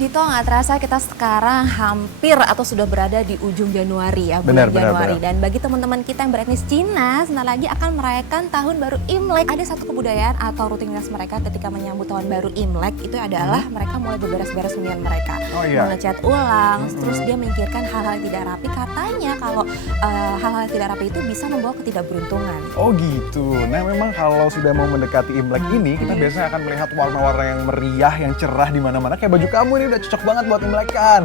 Dito, nggak terasa kita sekarang hampir atau sudah berada di ujung Januari ya, bulan Januari. Dan bagi teman-teman kita yang beretnis Cina, sebentar lagi akan merayakan tahun baru Imlek. Ada satu kebudayaan atau rutinitas mereka ketika menyambut tahun baru Imlek, itu adalah mereka mulai beberes-beres hunian mereka. Mengecat ulang, terus dia memikirkan hal-hal yang tidak rapi. Katanya kalau hal-hal yang tidak rapi itu bisa membawa ketidakberuntungan. Oh gitu. Nah memang kalau sudah mau mendekati Imlek ini, kita biasanya akan melihat warna-warna yang meriah, yang cerah di mana-mana. Kayak baju kamu ini udah cocok banget buat Imlekan.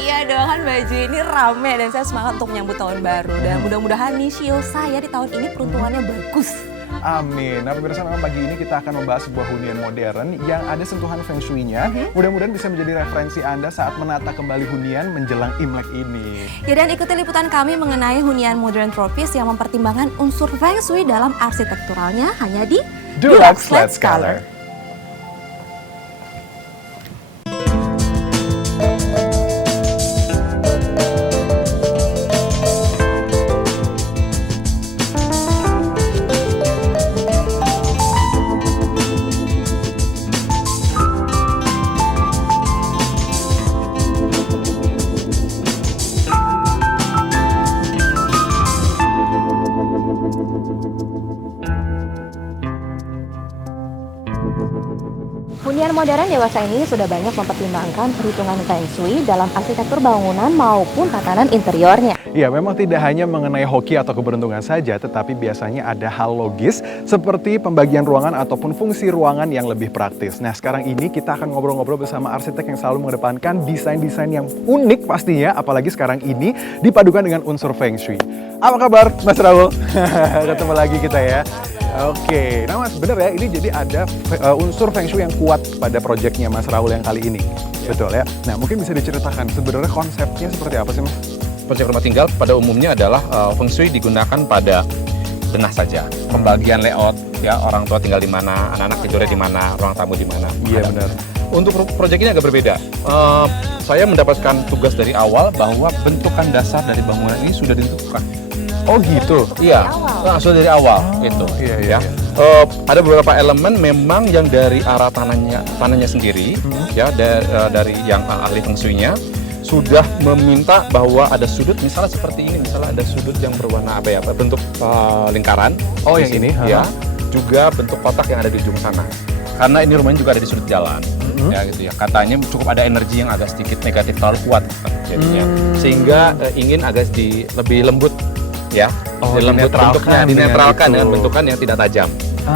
Iya dong, kan baju ini rame dan saya semangat untuk menyambut tahun baru. Dan mudah-mudahan nih shio saya di tahun ini peruntungannya bagus. Amin. Nah pemirsa, memang pagi ini kita akan membahas sebuah hunian modern yang ada sentuhan feng shui-nya. Mudah-mudahan bisa menjadi referensi Anda saat menata kembali hunian menjelang Imlek ini. Ya, dan ikuti liputan kami mengenai hunian modern tropis yang mempertimbangkan unsur feng shui dalam arsitekturalnya hanya di Dulux Let's Color. Hunian modern dewasa ini sudah banyak mempertimbangkan perhitungan feng shui dalam arsitektur bangunan maupun tatanan interiornya. Ya, memang tidak hanya mengenai hoki atau keberuntungan saja, tetapi biasanya ada hal logis seperti pembagian ruangan ataupun fungsi ruangan yang lebih praktis. Nah, sekarang ini kita akan ngobrol-ngobrol bersama arsitek yang selalu mengedepankan desain-desain yang unik pastinya, apalagi sekarang ini dipadukan dengan unsur feng shui. Apa kabar, Mas Raul? Ketemu lagi kita ya. Oke, nah Mas, bener ya, ini jadi ada unsur feng shui yang kuat pada proyeknya Mas Raul yang kali ini. Betul ya? Nah, mungkin bisa diceritakan sebenarnya konsepnya seperti apa sih, Mas? Proyek rumah tinggal pada umumnya adalah feng shui digunakan pada denah saja. Pembagian layout, ya, orang tua tinggal di mana, anak-anak tidurnya di mana, ruang tamu di mana. Iya, benar. Untuk proyek ini agak berbeda. Saya mendapatkan tugas dari awal bahwa bentukan dasar dari bangunan ini sudah ditentukan. Oh gitu? Iya, sudah dari awal gitu. Iya. Ada beberapa elemen memang yang dari arah tanahnya sendiri, ya, dari yang ahli feng shui-nya sudah meminta bahwa ada sudut, misalnya seperti ini, misalnya ada sudut yang berwarna apa ya, bentuk lingkaran. Oh, yang ini? Ya, juga bentuk kotak yang ada di ujung sana. Karena ini rumahnya juga ada di sudut jalan, ya gitu ya. Katanya cukup ada energi yang agak sedikit negatif terlalu kuat, jadinya, sehingga ingin agak lebih lembut, ya. Lembut bentuknya, dinetralkan dengan bentukan yang tidak tajam.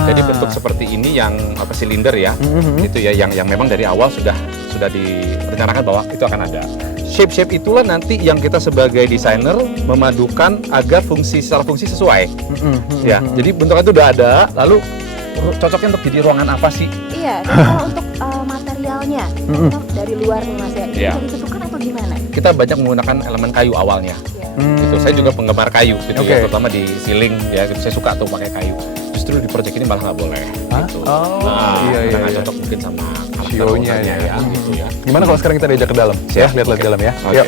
Jadi bentuk seperti ini yang silinder ya, itu ya yang memang dari awal sudah direncanakan bahwa itu akan ada. Shape itulah nanti yang kita sebagai desainer memadukan agar secara fungsi sesuai. Ya, jadi bentuknya itu udah ada, lalu cocoknya untuk jadi ruangan apa sih? Iya, kalau untuk materialnya dari luar nih Mas ya, Iya. bisa ditentukan atau gimana? Kita banyak menggunakan elemen kayu awalnya. Gitu. Saya juga penggemar kayu gitu ya, terutama di ceiling ya, gitu. Saya suka tuh pakai kayu. Justru di proyek ini malah nggak boleh. Gitu. Iya. Nggak cocok mungkin sama Shio-nya ya, gitu ya. Gimana kalau sekarang kita diajak ke dalam? Ya, lihat-lihat dalam ya. Yuk.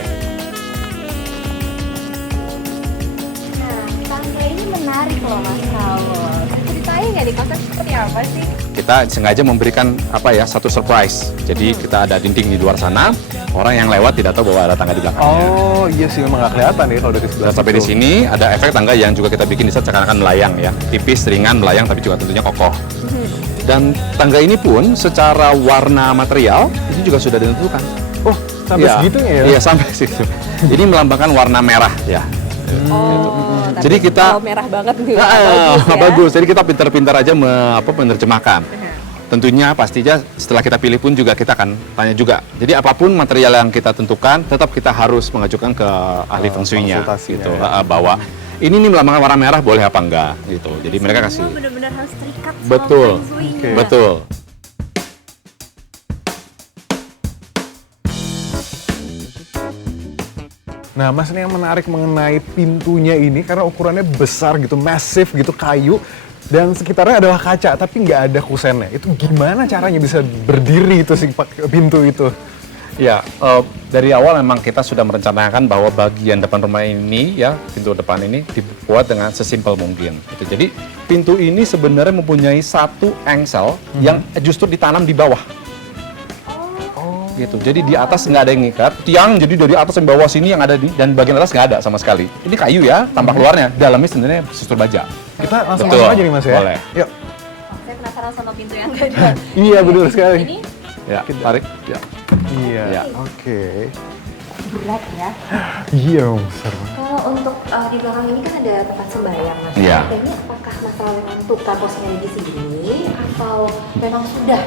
Nah, tangga ini menarik loh Mas Raul. Ceritain nggak nih konsep seperti apa sih? Kita sengaja memberikan satu surprise. Jadi kita ada dinding di luar sana, orang yang lewat tidak tahu bahwa ada tangga di belakangnya. Oh iya sih, memang nggak kelihatan ya kalau dari sebelah. Dan sampai di sini ada efek tangga yang juga kita bikin seakan-akan melayang ya, tipis, ringan, melayang, tapi juga tentunya kokoh. Dan tangga ini pun secara warna material itu juga sudah ditentukan. Oh, sampai segitunya ya? Iya, sampai situ. Ini melambangkan warna merah ya. Jadi kita merah banget nih. bagus. Jadi kita pintar-pintar aja menerjemahkan. Tentunya pastinya setelah kita pilih pun juga kita akan tanya juga. Jadi apapun material yang kita tentukan, tetap kita harus mengajukan ke ahli feng shui-nya gitu, bahwa ini nih melambangkan warna merah boleh apa enggak gitu. Jadi mereka kasih. Benar-benar harus terikat sama Betul. feng shui-nya. Okay. Betul. Nah, Mas, ini yang menarik mengenai pintunya ini karena ukurannya besar gitu, massive gitu, kayu. Dan sekitarnya adalah kaca, tapi nggak ada kusennya. Itu gimana caranya bisa berdiri itu si pintu itu? Ya, dari awal memang kita sudah merencanakan bahwa bagian depan rumah ini ya, pintu depan ini dibuat dengan sesimpel mungkin. Gitu. Jadi pintu ini sebenarnya mempunyai satu engsel yang justru ditanam di bawah. gitu. Jadi di atas nggak ada yang ngikat, tiang jadi dari atas sampai bawah sini yang ada di dan bagian atas nggak ada sama sekali. Ini kayu ya, tampak luarnya, dalamnya sebenarnya struktur baja. Kita langsung Betul. masuk aja nih Mas ya. Boleh. Yuk. Saya penasaran sama pintu yang nggak ada. Iya betul sekali. Ini Ya, tarik. Ya. Iya. Ya. Oke. berat ya. Iya, besar banget. Kalau untuk di belakang ini kan ada tempat sembahyang, Mas. Iya. Ini apakah masalah memang tukar posnya di sini atau memang sudah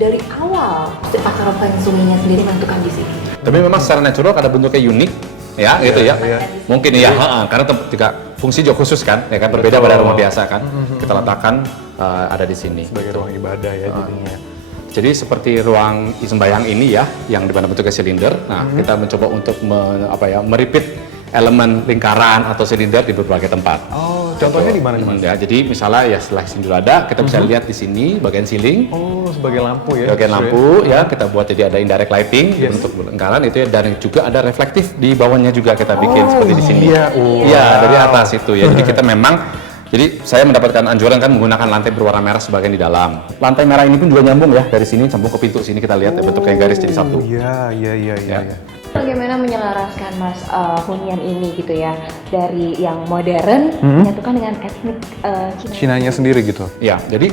dari awal pakar feng shui-nya sendiri menentukan di sini? Tapi memang secara natural ada bentuknya unik, ya gitu ya. Iya. Mungkin ya, karena juga fungsi juga khusus kan, ya kan berbeda pada rumah biasa kan. Kita letakkan ada di sini. Sebagai ruang ibadah ya jadinya. Jadi seperti ruang sembahyang ini ya, yang di mana bentuknya silinder. Nah, kita mencoba untuk meripit elemen lingkaran atau silinder di berbagai tempat. Oh, contohnya di mana nih, Mas? Ya, jadi misalnya ya setelah sini dulu ada, kita bisa lihat di sini bagian ceiling. Oh, sebagai lampu ya. Bagian lampu ya kita buat jadi ada indirect lighting bentuk lingkaran itu ya, dan juga ada reflektif di bawahnya juga kita bikin seperti di sini. Iya, Iya, dari atas itu ya. Jadi kita memang saya mendapatkan anjuran kan menggunakan lantai berwarna merah sebagian di dalam. Lantai merah ini pun juga nyambung ya dari sini sambung ke pintu sini kita lihat ya, bentuknya garis jadi satu. Iya. Bagaimana menyelaraskan Mas hunian ini gitu ya dari yang modern menyatukan dengan etnik Cina? Cinanya sendiri gitu. Ya, jadi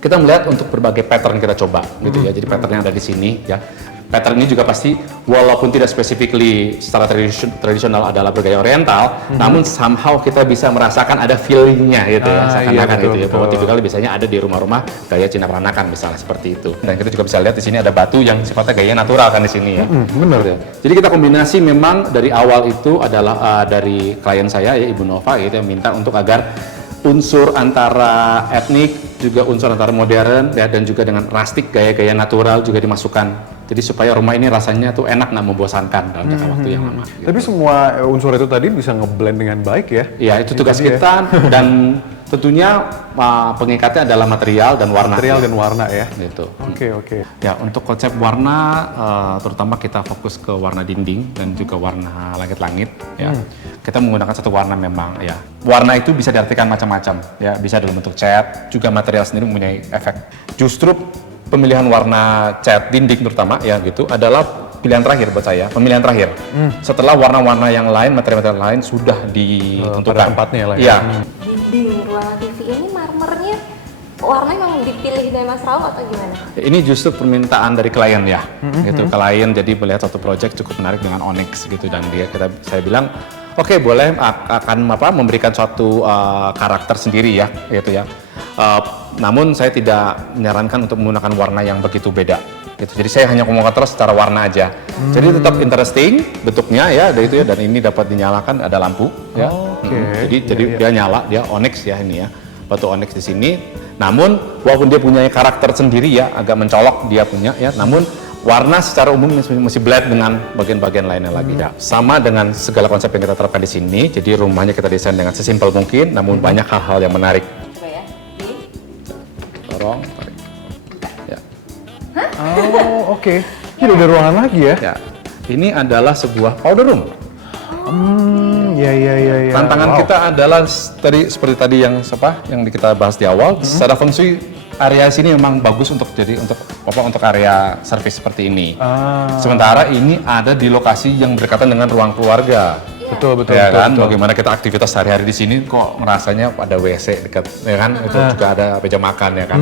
kita melihat untuk berbagai pattern kita coba gitu ya. Jadi pattern yang ada di sini ya. Pattern ini juga pasti walaupun tidak specifically secara tradisional adalah bergaya oriental, namun somehow kita bisa merasakan ada feelingnya gitu ya, seakan-akan gitu ya. Bahwa tipikal biasanya ada di rumah-rumah gaya Cina peranakan misalnya seperti itu. Dan kita juga bisa lihat di sini ada batu yang sifatnya gaya natural kan di sini ya. Benar ya. Jadi kita kombinasi memang dari awal itu adalah dari klien saya ya Ibu Nova gitu yang minta untuk agar unsur antara etnik juga unsur antara modern ya, dan juga dengan rustic gaya-gaya natural juga dimasukkan. Jadi supaya rumah ini rasanya tuh enak, nggak membosankan dalam jangka waktu yang lama. Gitu. Tapi semua unsur itu tadi bisa ngeblend dengan baik ya? Iya, itu tugas kita dan tentunya pengikatnya adalah material dan warna. Material dan warna ya? Gitu. Oke. Ya, untuk konsep warna terutama kita fokus ke warna dinding dan juga warna langit-langit ya. Kita menggunakan satu warna memang ya. Warna itu bisa diartikan macam-macam ya, bisa dalam bentuk cat, juga material sendiri mempunyai efek. Justru pemilihan warna cat dinding terutama ya gitu adalah pilihan terakhir buat saya, pemilihan terakhir. Setelah warna-warna yang lain, material-material lain sudah ditentukan. Pada tempatnya lah ya. Iya. Dinding ruangan TV ini marmernya warnanya memang dipilih dari Mas Raul atau gimana? Ini justru permintaan dari klien ya, gitu. Klien jadi melihat satu project cukup menarik dengan onyx gitu, dan saya bilang, oke, boleh akan memberikan suatu karakter sendiri ya, gitu ya. Namun saya tidak menyarankan untuk menggunakan warna yang begitu beda. Gitu. Jadi saya hanya ngomong terus secara warna aja. Jadi tetap interesting bentuknya ya, dan ini dapat dinyalakan ada lampu ya. Jadi dia nyala, dia onyx ya ini ya. Batu onyx di sini. Namun walaupun dia punya karakter sendiri ya, agak mencolok dia punya ya. Namun warna secara umum masih blend dengan bagian-bagian lainnya lagi ya. Sama dengan segala konsep yang kita terapkan di sini. Jadi rumahnya kita desain dengan sesimpel mungkin, namun banyak hal-hal yang menarik. Coba ya. Dorong, tarik. Ya. Oh, oke. Ini ada ruangan lagi ya? Ya. Ini adalah sebuah powder room. Iya. Tantangan kita adalah seperti tadi yang kita bahas di awal. Secara feng shui area sini memang bagus untuk area service seperti ini. Sementara ini ada di lokasi yang berdekatan dengan ruang keluarga. Betul. Ya kan, bagaimana kita aktivitas sehari-hari di sini kok ngerasanya ada WC dekat, ya kan, itu juga ada meja makan ya kan.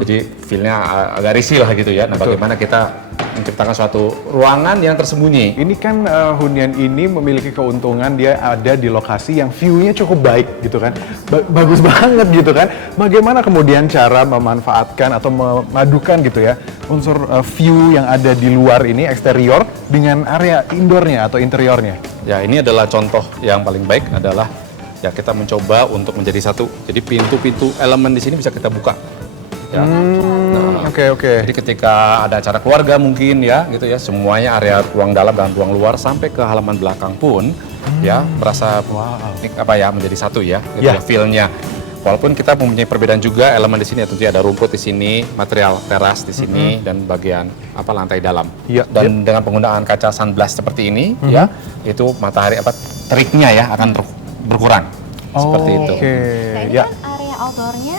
Jadi feel-nya agak risih lah gitu ya. Nah, bagaimana kita menciptakan suatu ruangan yang tersembunyi. Ini kan hunian ini memiliki keuntungan dia ada di lokasi yang view-nya cukup baik gitu kan. Bagus banget gitu kan. Bagaimana kemudian cara memanfaatkan atau memadukan gitu ya unsur view yang ada di luar ini eksterior dengan area indoornya atau interiornya? Ya, ini adalah contoh yang paling baik adalah ya kita mencoba untuk menjadi satu. Jadi pintu-pintu elemen di sini bisa kita buka. Ya. Oke. Jadi ketika ada acara keluarga mungkin ya gitu ya, semuanya area ruang dalam dan ruang luar sampai ke halaman belakang pun ya berasa menjadi satu ya gitu ya feel-nya. Walaupun kita mempunyai perbedaan juga elemen di sini ya, tentunya ada rumput di sini, material teras di sini dan bagian lantai dalam. Dan dengan penggunaan kaca sunblast seperti ini ya, itu matahari teriknya ya akan berkurang. Seperti itu. Nah, ini kan area outdoornya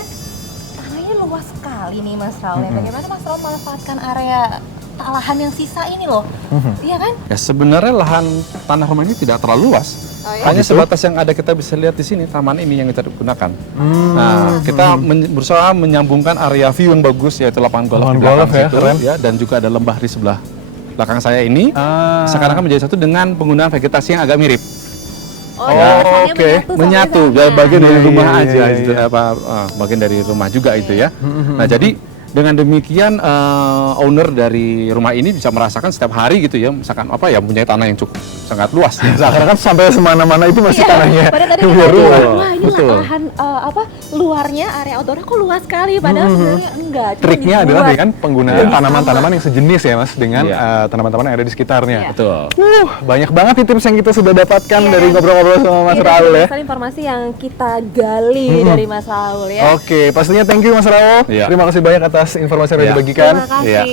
tanahnya luas sekali nih Mas Raul. Bagaimana Mas Raul memanfaatkan area lahan yang sisa ini loh. Iya kan? Ya sebenarnya lahan tanah rumah ini tidak terlalu luas. Oh, ya? Hanya sebatas yang ada kita bisa lihat di sini, taman ini yang kita gunakan. Nah, kita berusaha menyambungkan area view yang bagus, yaitu lapangan golf di belakang ya, situ, keren. ya, dan juga ada lembah di sebelah belakang saya ini. Sekarang kan menjadi satu dengan penggunaan vegetasi yang agak mirip. Oh, Ya, rasanya oke. Menyatu, sama-sama. bagian dari Iya, rumah iya, aja, iya, gitu, iya. bagian dari rumah juga itu ya. Nah, jadi dengan demikian owner dari rumah ini bisa merasakan setiap hari gitu ya, misalkan apa ya, punya tanah yang cukup sangat luas. Seakan-akan sampai semana-mana itu masih Iya, tanahnya. padahal tadi Luar kita rumah. bilang, wah ini Betul. lahan luarnya, area outdoornya kok luas sekali, padahal sebenarnya enggak. Cuma Triknya adalah dibuat dengan penggunaan lebih tanaman-tanaman yang sejenis ya Mas, dengan Iya. tanaman-tanaman yang ada di sekitarnya. Iya. Betul. Banyak banget nih tips yang kita sudah dapatkan Iya, dari dan ngobrol-ngobrol sama Mas ini Raul ya. dasar informasi yang kita gali dari Mas Raul ya. Oke, pastinya thank you Mas Raul. Iya. Terima kasih banyak atas informasi yang sudah Iya. dibagikan. Terima kasih. Iya.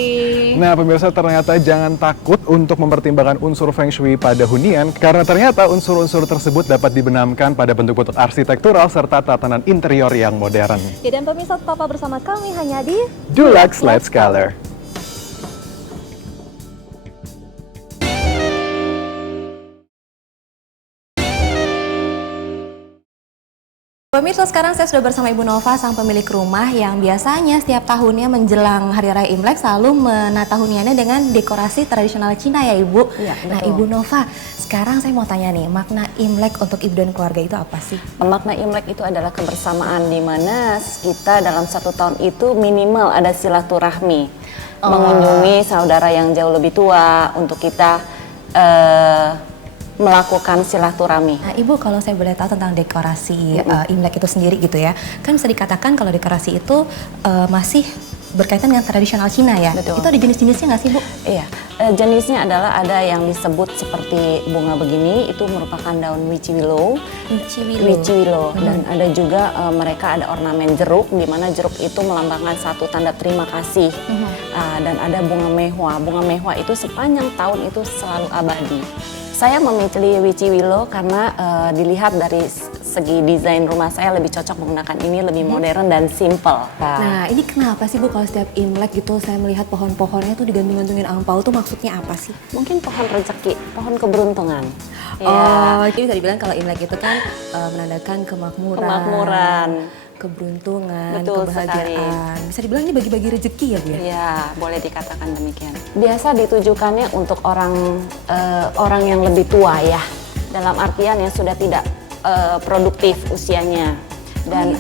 Nah, pemirsa, ternyata jangan takut untuk mempertimbangkan unsur Feng Shui pada hunian, karena ternyata unsur-unsur tersebut dapat dibenamkan pada bentuk-bentuk arsitektural serta tatanan interior yang modern. Ya, dan pemirsa tetap bersama kami hanya di Dulux Let's Color. Pemirsa, sekarang saya sudah bersama Ibu Nova, sang pemilik rumah yang biasanya setiap tahunnya menjelang Hari Raya Imlek selalu menata huniannya dengan dekorasi tradisional Cina ya Ibu. Iya, Nah betul. Ibu Nova, sekarang saya mau tanya nih, makna Imlek untuk Ibu dan keluarga itu apa sih? Makna Imlek itu adalah kebersamaan di mana kita dalam satu tahun itu minimal ada silaturahmi, mengunjungi saudara yang jauh lebih tua untuk kita melakukan silaturahmi. Nah Ibu, kalau saya boleh tahu tentang dekorasi Imlek itu sendiri gitu ya, kan bisa dikatakan kalau dekorasi itu masih berkaitan dengan tradisional Cina ya. Betul. Itu ada jenis-jenisnya nggak sih Bu? Iya, jenisnya adalah ada yang disebut seperti bunga begini, itu merupakan daun witchy willow. Witchy willow. Dan ada juga mereka ada ornamen jeruk, di mana jeruk itu melambangkan satu tanda terima kasih. Dan ada bunga mehua. Bunga mehua itu sepanjang tahun itu selalu abadi. Saya memilih witchy willow karena dilihat dari segi desain rumah saya lebih cocok menggunakan ini, lebih modern dan simple. Nah ini kenapa sih Bu kalau setiap Imlek gitu saya melihat pohon-pohonnya tuh digantung-gantungin angpau tuh maksudnya apa sih? Mungkin pohon rezeki, pohon keberuntungan. Oh, jadi bisa dibilang kalau Imlek itu kan menandakan kemakmuran, keberuntungan, Betul kebahagiaan. Bisa dibilang ini bagi-bagi rezeki ya Bu ya? Ya, boleh dikatakan demikian. Biasa ditujukannya untuk orang yang lebih tua ya, dalam artian yang sudah tidak produktif usianya, dan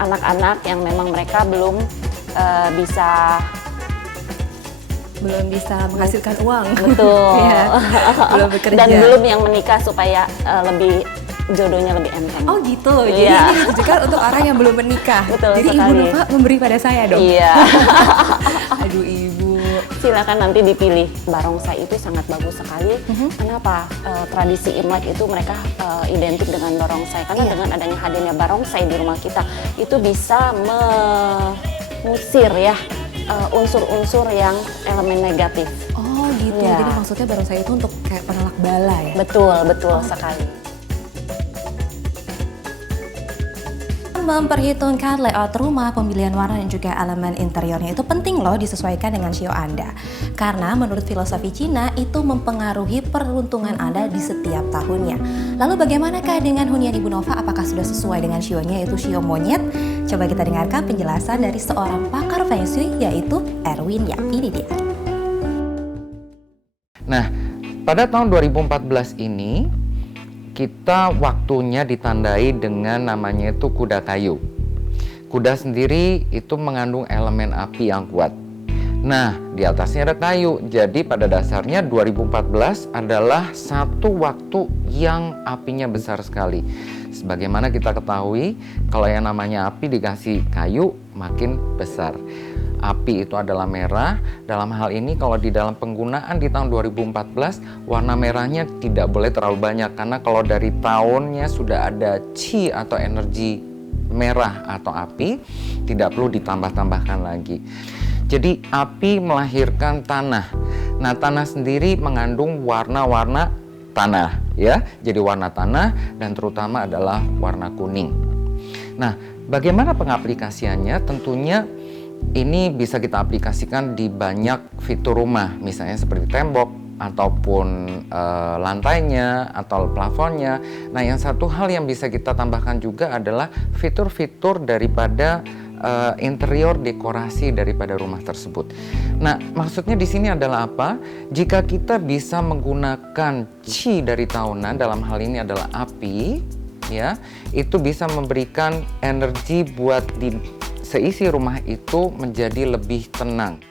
anak-anak yang memang mereka belum bisa menghasilkan uang. betul, Iya, belum bekerja. dan belum yang menikah supaya lebih jodohnya lebih enteng. Oh gitu, jadi Iya. ini ditujukan untuk orang yang belum menikah. Betul Jadi Ibu sekali. Nova memberi pada saya dong. Iya. Aduh Ibu. Silakan nanti dipilih. Barongsai itu sangat bagus sekali. Kenapa? Tradisi Imlek itu mereka identik dengan barongsai. Karena dengan adanya hadirnya barongsai di rumah kita, itu bisa mengusir ya unsur-unsur yang elemen negatif. Oh gitu, Iya. jadi maksudnya barongsai itu untuk kayak penolak bala ya? Betul, betul sekali. Memperhitungkan layout rumah, pemilihan warna dan juga elemen interiornya itu penting loh disesuaikan dengan shio Anda. Karena menurut filosofi Cina itu mempengaruhi peruntungan Anda di setiap tahunnya. Lalu bagaimanakah dengan hunian Ibu Nova? Apakah sudah sesuai dengan shio-nya yaitu shio monyet? Coba kita dengarkan penjelasan dari seorang pakar Feng Shui yaitu Erwin Yap. Ini dia. Nah, pada tahun 2014 ini kita waktunya ditandai dengan namanya itu kuda kayu. Kuda sendiri itu mengandung elemen api yang kuat. Nah, di atasnya ada kayu. Jadi pada dasarnya 2014 adalah satu waktu yang apinya besar sekali. Sebagaimana kita ketahui, kalau yang namanya api dikasih kayu makin besar. Api itu adalah merah. Dalam hal ini kalau di dalam penggunaan di tahun 2014, warna merahnya tidak boleh terlalu banyak. Karena kalau dari tahunnya sudah ada qi atau energi merah atau api, tidak perlu ditambah-tambahkan lagi. Jadi api melahirkan tanah. Nah, tanah sendiri mengandung warna-warna tanah ya. Jadi warna tanah dan terutama adalah warna kuning. Nah, bagaimana pengaplikasiannya? Tentunya ini bisa kita aplikasikan di banyak fitur rumah, misalnya seperti tembok, ataupun lantainya, atau plafonnya. Nah, yang satu hal yang bisa kita tambahkan juga adalah fitur-fitur daripada interior dekorasi daripada rumah tersebut. Nah, maksudnya di sini adalah apa? Jika kita bisa menggunakan qi dari tahunan, dalam hal ini adalah api, ya, itu bisa memberikan energi buat di seisi rumah itu menjadi lebih tenang.